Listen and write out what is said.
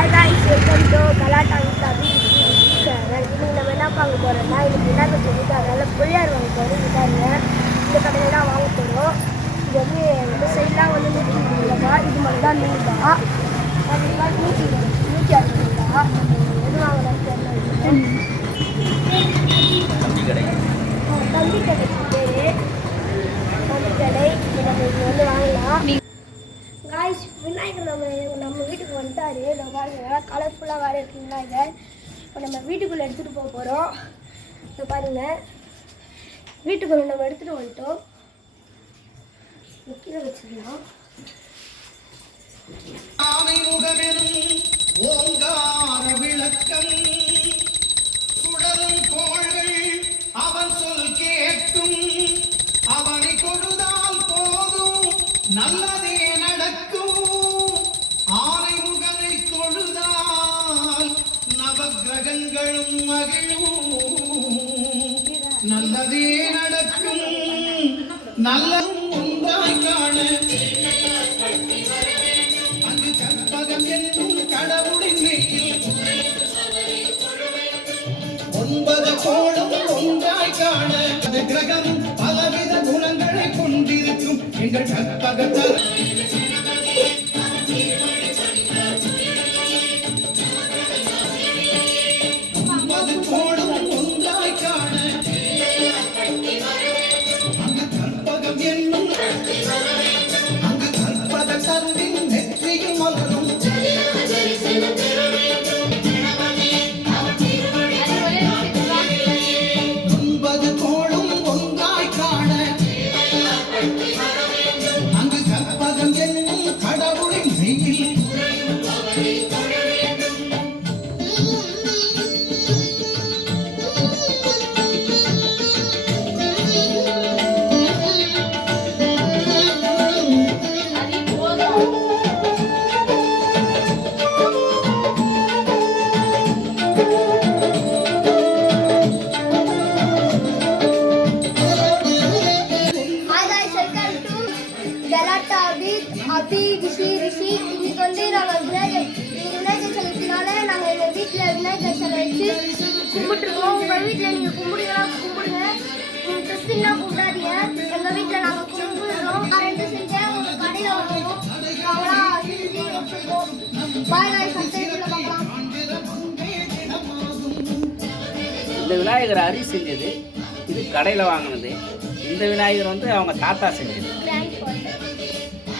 Hi guys, welcome to கலாட்டா with channel. இன்னைக்கு நம்ம என்ன பார்க்க போகிறோம்னா, இன்னைக்கு விநாயகர் சதுர்த்தி, அதனால பிள்ளையார் வாங்க போகிறோம். விநாயகர் இந்த கடையில் தான் வாங்க போகிறோம். இது வந்து இந்த சைட்லாம் வந்து 120 ரூபா, இது மட்டும் தான் 100 ரூபா. அதுக்கெல்லாம் 160 ரூபா. எது வாங்கலாம்னு தெரியல. தம்பி கடைக்கு பேர் தம்பி கடை. நம்ம இது வந்து வாங்கலாம். காய்ஸ், விநாயகர் நம்ம வீட்டுக்கு வந்துட்டாரு. நம்ம பாருங்க, கலர்ஃபுல்லாக வேறு இருக்கு விநாயகர். இப்போ நம்ம வீட்டுக்குள்ளே எடுத்துகிட்டு போக போகிறோம். இப்போ பாருங்கள், வீட்டுக்குள்ளே நம்ம எடுத்துகிட்டு வந்துட்டோம். கீழே வச்சுக்கலாம். அவன் சொல் கேட்கும், அவனை கொடுத்தால் போதும் நல்லதே நடக்கும். ஆனை முகனை தொழுதால் நவகிரகங்களும் மகிழும், நல்லதே நடக்கும். நல்லதும் ஒன்றாய் காண அங்கு கற்பகம் என்னும் கடவுளின் மெய்யில் 9 கோளும் ஒன்றாய் காண அது கிரகம் பலவித குணங்களை கொண்டிருக்கும் எங்கள் கற்பகத்தால். இன்னைக்கு வந்து நாங்கள் விநாயகர் சதுர்த்தினால நாங்கள் எங்கள் வீட்டில் விநாயகர் சிலை வச்சு கும்பிட்டுருக்கோம். உங்கள் வீட்டில் நீங்கள் கும்பிடுங்களா கும்பிடுங்க, நீங்கள் கிறிஸ்டின்னா கும்பிடாதீங்க. எங்கள் வீட்டில் நாங்கள் கும்பிடுறோம். 2 செஞ்சு உங்கள் கடையில் வாங்குவோம். நாங்களாம் செஞ்சு வச்சுருக்கோம். பாய் சப்ஸ்கிரைபில் பார்க்கலாம். இந்த விநாயகர் அரி செஞ்சது, இது கடையில் வாங்கினது. இந்த விநாயகர் வந்து அவங்க தாத்தா செஞ்சது.